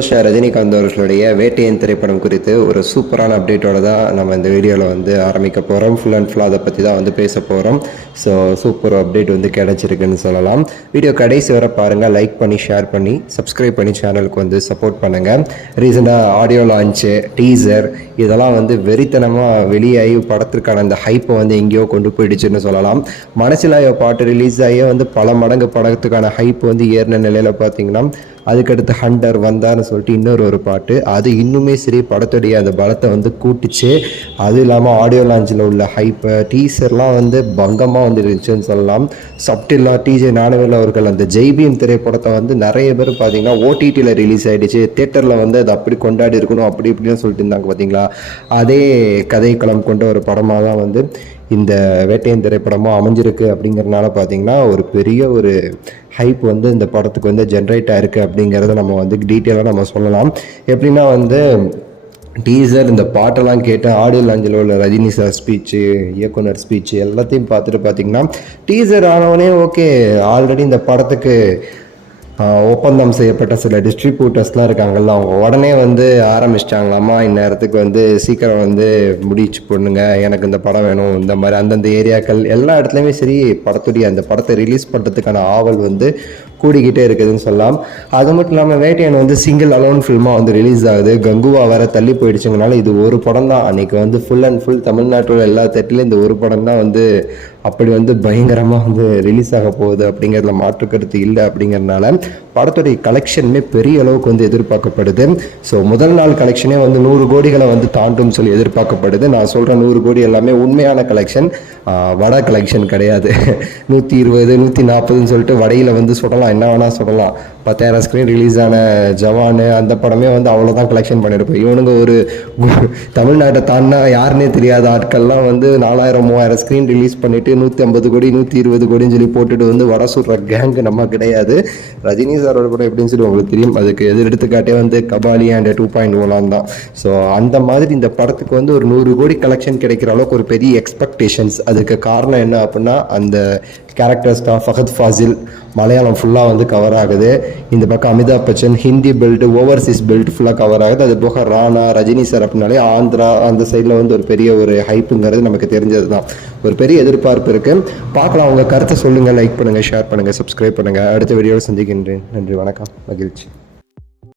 ரஜினிகாந்த் அவர்களுடைய வேட்டையன் திரைப்படம் குறித்து ஒரு சூப்பரான அப்டேட்டோட தான் நம்ம இந்த வீடியோவில் வந்து ஆரம்பிக்க போகிறோம். ஃபுல் அண்ட் ஃபுல்லாக அதை பற்றி தான் வந்து பேச போகிறோம். ஸோ சூப்பர் அப்டேட் வந்து கிடச்சிருக்குன்னு சொல்லலாம். வீடியோ கடைசி வரை பாருங்கள், லைக் பண்ணி ஷேர் பண்ணி சப்ஸ்கிரைப் பண்ணி சேனலுக்கு வந்து சப்போர்ட் பண்ணுங்கள். ரீசெண்டாக ஆடியோ லான்ச்சு, டீசர் இதெல்லாம் வந்து வெறித்தனமாக வெளியாகி படத்திற்கான அந்த ஹைப்பை வந்து எங்கேயோ கொண்டு போயிடுச்சுன்னு சொல்லலாம். மனசிலாய பாட்டு ரிலீஸ் ஆகியே வந்து பல மடங்கு படத்துக்கான ஹைப் வந்து ஏறின நிலையில் பார்த்தீங்கன்னா அதுக்கடுத்து ஹண்டர் வந்தார்னு சொல்லிட்டு இன்னொரு பாட்டு அது இன்னுமே சரி படத்துடைய அந்த பலத்தை வந்து கூட்டிச்சு. அது இல்லாமல் ஆடியோ லான்ச்சில் உள்ள ஹைப்பை டீசர்லாம் வந்து பங்கமாக வந்து இருந்துச்சுன்னு சொல்லலாம். சப்டில்லாக டிஜே ஞானவேல் அவர்கள் அந்த ஜெய்பீம் திரைப்படத்தை வந்து நிறைய பேர் பார்த்தீங்கன்னா ஓடிடியில் ரிலீஸ் ஆகிடுச்சு, தேட்டரில் வந்து அது அப்படி கொண்டாடி இருக்கணும் அப்படி இப்படின்னு சொல்லிட்டு இருந்தாங்க பார்த்தீங்களா. அதே கதைக்களம் கொண்ட ஒரு படமாக தான் வந்து இந்த வேட்டையன் திரைப்படமாக அமைஞ்சிருக்கு. அப்படிங்கிறதுனால பார்த்தீங்கன்னா ஒரு பெரிய ஒரு ஹைப் வந்து இந்த படத்துக்கு வந்து ஜென்ரேட் ஆயிருக்கு அப்படிங்கிறத நம்ம வந்து டீட்டெயிலாக நம்ம சொல்லலாம். எப்படின்னா வந்து டீசர் இந்த பாட்டெல்லாம் கேட்டு ஆடியோ லான்ச்சில் உள்ள ரஜினி சார் ஸ்பீச்சு, இயக்குனர் ஸ்பீச்சு எல்லாத்தையும் பார்த்துட்டு பார்த்தீங்கன்னா டீசர் ஆனவனே ஓகே, ஆல்ரெடி இந்த படத்துக்கு ஒப்பந்தம் செய்யப்பட்ட சில டிஸ்ட்ரிபியூட்டர்ஸ்லாம் இருக்காங்கல்ல, அவங்க உடனே வந்து ஆரம்பிச்சிட்டாங்களாமா, இந்நேரத்துக்கு வந்து சீக்கிரம் வந்து முடிச்சு போடுங்க, எனக்கு இந்த படம் வேணும், இந்த மாதிரி அந்தந்த ஏரியாக்கள் எல்லா இடத்துலையுமே சரி படத்துடைய அந்த படத்தை ரிலீஸ் பண்ணுறதுக்கான ஆவல் வந்து கூடிக்கிட்டே இருக்குதுன்னு சொல்லலாம். அது மட்டும் இல்லாமல் வேட்டையன் வந்து சிங்கிள் அலோன் ஃபில்மாக வந்து ரிலீஸ் ஆகுது. கங்குவா வேற தள்ளி போயிடுச்சுங்கனால இது ஒரு படம் தான் அன்றைக்கி வந்து ஃபுல் அண்ட் ஃபுல் தமிழ்நாட்டோட எல்லா தேட்டர்லையும் இந்த ஒரு படம் தான் வந்து அப்படி வந்து பயங்கரமாக வந்து ரிலீஸ் ஆக போகுது அப்படிங்கிறதுல மாற்று கருத்து இல்லை. அப்படிங்கிறதுனால படத்துடைய கலெக்ஷனுமே பெரிய அளவுக்கு வந்து எதிர்பார்க்கப்படுது. ஸோ முதல் நாள் கலெக்ஷனே வந்து 100 கோடிகளை வந்து தாண்டும் சொல்லி எதிர்பார்க்கப்படுது. நான் சொல்கிற 100 கோடி எல்லாமே உண்மையான கலெக்ஷன், வட கலெக்ஷன் கிடையாது. 120 140ன்னு சொல்லிட்டு வடையில் வந்து சுடலாம், என்ன வேணால் சொல்லலாம். 10,000 ஸ்க்ரீன் ரிலீஸ் ஆன ஜவானு அந்த படமே வந்து அவ்வளோதான் கலெக்ஷன் பண்ணியிருப்போம். இவனுங்க ஒரு தமிழ்நாட்டை தாண்டினா யாருன்னே தெரியாத ஆட்கள்லாம் வந்து 4000 3000 ஸ்க்ரீன் ரிலீஸ் பண்ணிவிட்டு 150 கோடி 120 கோடின்னு சொல்லி போட்டுட்டு வந்து வட சுடுற கேங்கு நம்ம கிடையாது. ரஜினி சாரோட படம் எப்படின்னு சொல்லி உங்களுக்கு தெரியும். அதுக்கு எடுத்துக்காட்டே வந்து கபாலி அண்ட் 2.1 தான். ஸோ அந்த மாதிரி இந்த படத்துக்கு வந்து ஒரு 100 கோடி கலெக்ஷன் கிடைக்கிற அளவுக்கு ஒரு பெரிய எக்ஸ்பெக்டேஷன்ஸ். அதுக்கு காரணம் என்ன அப்படின்னா அந்த கேரக்டர் ஸ்டார் ஃபஹத் ஃபாசில் மலையாளம் ஃபுல்லாக வந்து கவர் ஆகுது. இந்த பக்கம் Amitabh Bachchan Hindi belt, Overseas belt ஃபுல்லாக கவர் ஆகுது. அது போக ராணா, ரஜினி சார் அப்படின்னாலே ஆந்திரா அந்த சைடில் வந்து ஒரு பெரிய ஒரு ஹைப்புங்கிறது நமக்கு தெரிஞ்சது தான். ஒரு பெரிய எதிர்பார்ப்பு இருக்குது. பார்க்கலாம், உங்கள் கருத்தை சொல்லுங்கள், லைக் பண்ணுங்கள், ஷேர் பண்ணுங்கள், சப்ஸ்கிரைப் பண்ணுங்கள். அடுத்த வீடியோவில் சந்திக்கின்றேன். நன்றி, வணக்கம், மகிழ்ச்சி.